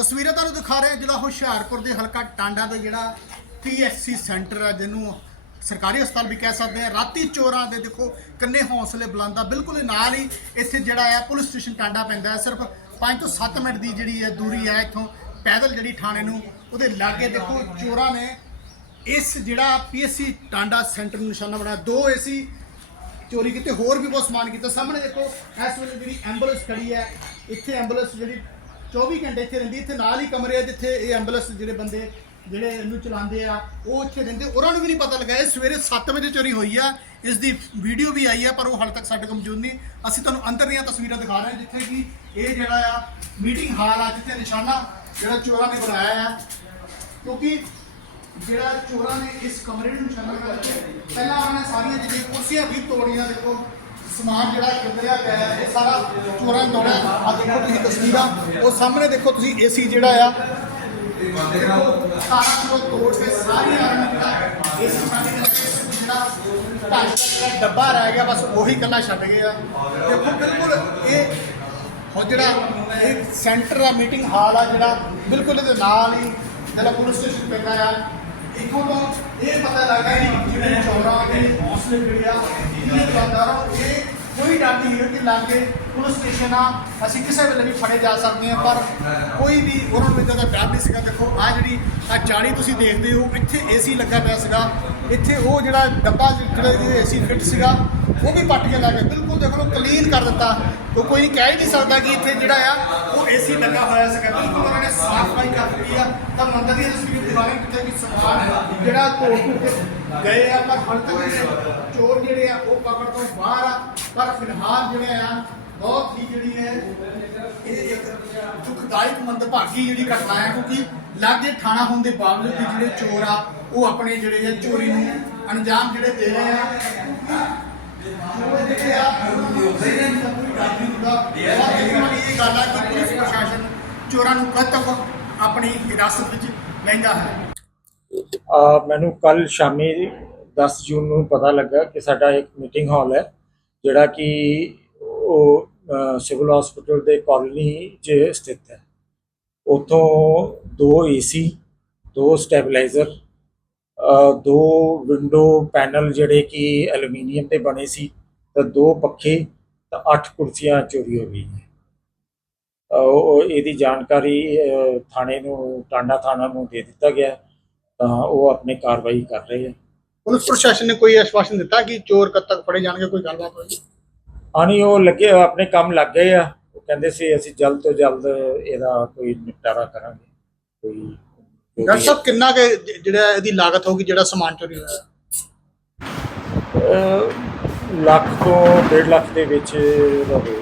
ਤਸਵੀਰਾਂ ਤੁਹਾਨੂੰ ਦਿਖਾ ਰਹੇ ਹਾਂ, ਜ਼ਿਲ੍ਹਾ ਹੁਸ਼ਿਆਰਪੁਰ ਦੇ ਹਲਕਾ ਟਾਂਡਾ ਦਾ ਜਿਹੜਾ ਪੀਐਸਸੀ ਸੈਂਟਰ ਹੈ ਜਿਹਨੂੰ ਸਰਕਾਰੀ ਹਸਪਤਾਲ ਵੀ ਕਹਿ ਸਕਦੇ ਆ। ਰਾਤੀ ਚੋਰਾਂ ਦੇ ਦੇਖੋ ਕਿੰਨੇ ਹੌਸਲੇ ਬੁਲੰਦਾ ਬਿਲਕੁਲ ਨਾਲ ਹੀ ਇੱਥੇ ਜਿਹੜਾ ਹੈ ਪੁਲਿਸ ਸਟੇਸ਼ਨ ਟਾਂਡਾ ਪੈਂਦਾ ਹੈ ਸਿਰਫ 5 ਤੋਂ 7 ਮਿੰਟ ਦੀ ਜਿਹੜੀ ਹੈ ਦੂਰੀ ਹੈ ਇੱਥੋਂ ਪੈਦਲ ਜਿਹੜੀ ਥਾਣੇ ਨੂੰ ਉਹਦੇ ਲਾਗੇ ਦੇਖੋ ਚੋਰਾਂ ਨੇ ਇਸ ਜਿਹੜਾ ਪੀਐਸਸੀ ਟਾਂਡਾ ਸੈਂਟਰ ਨੂੰ ਨਿਸ਼ਾਨਾ ਬਣਾਇਆ। ਦੋ ਏਸੀ ਚੋਰੀ ਕੀਤੇ, ਹੋਰ ਵੀ ਬਹੁਤ ਸਮਾਨ ਕੀਤਾ। ਸਾਹਮਣੇ ਦੇਖੋ, ਇਸ ਵੇਲੇ ਜਿਹੜੀ ਐਂਬੂਲੈਂਸ ਖੜੀ ਹੈ ਇੱਥੇ ਐਂਬੂਲੈਂਸ ਜਿਹੜੀ 24 ਘੰਟੇ ਇੱਥੇ ਰਹਿੰਦੀ, ਇੱਥੇ ਨਾਲ ਹੀ ਕਮਰੇ ਆ ਜਿੱਥੇ ਇਹ ਐਂਬੂਲੈਂਸ ਜਿਹੜੇ ਬੰਦੇ ਜਿਹੜੇ ਇਹਨੂੰ ਚਲਾਉਂਦੇ ਆ, ਉਹ ਇੱਥੇ ਰਹਿੰਦੇ। ਉਹਨਾਂ ਨੂੰ ਵੀ ਨਹੀਂ ਪਤਾ ਲੱਗਾ, ਇਹ ਸਵੇਰੇ 7 ਵਜੇ ਚੋਰੀ ਹੋਈ ਆ। ਇਸ ਦੀ ਵੀਡੀਓ ਵੀ ਆਈ ਆ, ਪਰ ਉਹ ਹਾਲੇ ਤੱਕ ਸਾਡੇ ਕੋਲ ਮੌਜੂਦ ਨਹੀਂ। ਅਸੀਂ ਤੁਹਾਨੂੰ ਅੰਦਰ ਦੀਆਂ ਤਸਵੀਰਾਂ ਦਿਖਾ ਰਹੇ ਹਾਂ, ਜਿੱਥੇ ਕਿ ਇਹ ਜਿਹੜਾ ਆ ਮੀਟਿੰਗ ਹਾਲ ਆ, ਜਿੱਥੇ ਨਿਸ਼ਾਨਾ ਜਿਹੜਾ ਚੋਰਾਂ ਨੇ ਬਣਾਇਆ ਆ। ਕਿਉਂਕਿ ਜਿਹੜਾ ਚੋਰਾਂ ਨੇ ਇਸ ਕਮਰੇ ਨੂੰ ਨਿਸ਼ਾਨਾ ਕਰਕੇ ਪਹਿਲਾਂ ਉਹਨਾਂ ਨੇ ਸਾਰੀਆਂ ਜਿਹੜੀਆਂ ਕੁਰਸੀਆਂ ਵੀ ਤੋੜੀਆਂ, ਦੇਖੋ। ਸਮਾਨ ਜਿਹੜਾ ਖਿਲਰਿਆ ਪਿਆ ਹੈ, ਇਹ ਸਾਰਾ ਚੋਰਾਂ ਨੇ ਤੋੜਿਆ ਆ ਦੇਖੋ ਤੁਸੀਂ ਤਸਵੀਰਾਂ, ਉਹ ਸਾਹਮਣੇ ਦੇਖੋ ਤੁਸੀਂ ਏਸੀ ਜਿਹੜਾ ਆ। ਸਾਰਾ ਕੁਝ ਤੋੜ ਕੇ ਸਾਰੀਆਂ ਏਸੀ ਸਾਡੇ ਜਿਹੜਾ ਢਾਈ ਡੱਬਾ ਰਹਿ ਗਿਆ, ਬਸ ਉਹੀ ਕੱਲਾ ਛੱਡ ਗਿਆ। ਦੇਖੋ ਬਿਲਕੁਲ ਇਹ ਹੁਣ ਜਿਹੜਾ ਇਹ ਸੈਂਟਰ ਆ, ਮੀਟਿੰਗ ਹਾਲ ਆ ਜਿਹੜਾ ਬਿਲਕੁਲ ਇਹਦੇ ਨਾਲ ਹੀ ਜਿਹੜਾ ਪੁਲਿਸ ਸਟੇਸ਼ਨ ਪੈਂਦਾ ਆ। ਇੱਥੋਂ ਤੋਂ ਇਹ ਪਤਾ ਲੱਗਾ ਕਿ ਜਿਹੜੇ ਚੋਰਾਂ ਦੇ ਹੌਸਲੇ ਜਿਹੜੇ ਆ ਇਹ ਦੁਕਾਨਦਾਰਾਂ ਇਹ ਕੋਈ ਹੈ ਕਿ ਲਾਗੇ ਪੁਲਿਸ ਸਟੇਸ਼ਨ ਆ, ਅਸੀਂ ਕਿਸੇ ਵੇਲੇ ਵੀ ਫੜੇ ਜਾ ਸਕਦੇ ਹਾਂ, ਪਰ ਕੋਈ ਵੀ ਉਹਨਾਂ ਨੂੰ ਇਦਾਂ ਦਾ ਡਰ ਨਹੀਂ ਸੀਗਾ। ਦੇਖੋ ਆ ਜਿਹੜੀ ਆ ਜਾਲੀ ਤੁਸੀਂ ਦੇਖਦੇ ਹੋ, ਇੱਥੇ ਏਸੀ ਲੱਗਾ ਪਿਆ ਸੀਗਾ। ਇੱਥੇ ਉਹ ਜਿਹੜਾ ਡੱਬਾ ਜਿਹੜਾ ਜਿਹਦੇ ਏਸੀ ਫਿੱਟ ਸੀਗਾ, ਉਹ ਵੀ ਪੱਟ ਕੇ ਲਾ ਗਏ। ਬਿਲਕੁਲ ਦੇਖ ਲਓ ਕਲੀਨ ਕਰ ਦਿੱਤਾ। ਉਹ ਕੋਈ ਕਹਿ ਹੀ ਨਹੀਂ ਸਕਦਾ ਕਿ ਇੱਥੇ ਜਿਹੜਾ ਆ, ਉਹ ਏਸੀ ਲੱਗਾ ਹੋਇਆ ਸੀਗਾ। ਬਿਲਕੁਲ ਉਹਨਾਂ ਨੇ ਸਾਫ਼ ਸਫ਼ਾਈ ਕਰ ਦਿੱਤੀ ਆ। ਤਾਂ ਮੰਦਰ ਦੀ ਤਸਵੀਰ ਦਿਖਾਣੇ ਕਿਤੇ ਵੀ ਸਮਾਨ ਜਿਹੜਾ ਤੋੜ ਕੇ ਗਏ ਆ, ਪਰ ਹਾਲੇ ਤੱਕ ਚੋਰ ਜਿਹੜੇ ਆ, ਉਹ ਪਕੜ ਤੋਂ ਬਾਹਰ ਪਰ ਫਿਲਹਾਲ ਜਿਹੜੇ ਆ, ਬਹੁਤ ਹੀ ਜਿਹੜੀ ਹੈ ਇਹ ਇੱਕ ਦੁਖਦਾਇਕ ਮੰਦਭਾਗੀ ਜਿਹੜੀ ਘਟਨਾ ਹੈ, ਕਿਉਂਕਿ ਲਾਗੇ ਥਾਣਾ ਹੋਣ ਦੇ ਬਾਵਜੂਦ ਵੀ ਜਿਹੜੇ ਚੋਰ ਆ, ਉਹ ਆਪਣੇ ਜਿਹੜੇ ਆ ਚੋਰੀ ਨੂੰ ਅੰਜਾਮ ਜਿਹੜੇ ਦੇ ਰਹੇ ਆ। ਜਿਹੜੇ ਆ ਉਹਨਾਂ ਨੂੰ ਕੋਈ ਡਰ ਹੁੰਦਾ ਇਹ ਗੱਲ ਆ ਕਿ ਪੁਲਿਸ ਪ੍ਰਸ਼ਾਸਨ ਚੋਰਾਂ ਨੂੰ ਕਦ ਆਪਣੀ ਹਿਰਾਸਤ ਵਿੱਚ ਲੈਂਦਾ ਹੈ। ਮੈਨੂੰ ਕੱਲ ਸ਼ਾਮੀ 10 ਜੂਨ ਨੂੰ ਪਤਾ ਲੱਗਾ ਕਿ ਸਾਡਾ ਇੱਕ ਮੀਟਿੰਗ ਹਾਲ ਹੈ। ਜਿਹੜਾ ਕਿ ਉਹ ਸਿਵਲ ਹਸਪੀਟਲ ਦੇ ਕਾਲੋਨੀ 'ਚ ਸਥਿਤ ਹੈ। ਉਥੋਂ ਦੋ ਏਸੀ ਦੋ ਸਟੈਬਲਾਈਜ਼ਰ ਦੋ ਵਿੰਡੋ ਪੈਨਲ ਜਿਹੜੇ ਕਿ ਐਲੂਮੀਨੀਅਮ ਦੇ ਬਣੇ ਸੀ ਤਾਂ ਦੋ ਪੱਖੇ ਤਾਂ ਅੱਠ ਕੁਰਸੀਆਂ ਚੋਰੀ ਹੋ ਗਈਆਂ। ਉਹ ਇਹਦੀ ਜਾਣਕਾਰੀ ਥਾਣੇ ਨੂੰ, ਟਾਂਡਾ ਥਾਣਾ ਨੂੰ ਦੇ ਦਿੱਤਾ ਗਿਆ। ਤਾਂ ਉਹ ਆਪਣੀ ਕਾਰਵਾਈ ਕਰ ਰਹੇ ਆ। ਪੁਲਿਸ ਪ੍ਰਸ਼ਾਸਨ ਨੇ ਕੋਈ ਆਸ਼ਵਾਸਨ ਦਿੱਤਾ ਕਿ ਚੋਰ ਕਦ ਤੱਕ ਫੜੇ ਜਾਣਗੇ? ਕੋਈ ਗੱਲਬਾਤ ਹੋਈ? ਆਣੀ ਉਹ ਲੱਗੇ ਆਪਣੇ ਕੰਮ ਲੱਗ ਗਏ ਆ। ਉਹ ਕਹਿੰਦੇ ਸੀ ਅਸੀਂ ਜਲਦ ਤੋਂ ਜਲਦ ਇਹਦਾ ਕੋਈ ਨਿਪਟਾਰਾ ਕਰਾਂਗੇ। ਕੋਈ ਡਾਕਟਰ ਸਾਹਿਬ ਕਿੰਨਾ ਕੁ ਜਿਹੜਾ ਇਹਦੀ ਲਾਗਤ ਹੋਗੀ ਜਿਹੜਾ ਸਮਾਨ ਚੋਰੀ ਹੋਇਆ? ਅਹ ਲੱਖ ਤੋਂ 1.5 ਲੱਖ ਦੇ ਵਿੱਚ ਦਾ ਹੋਏਗਾ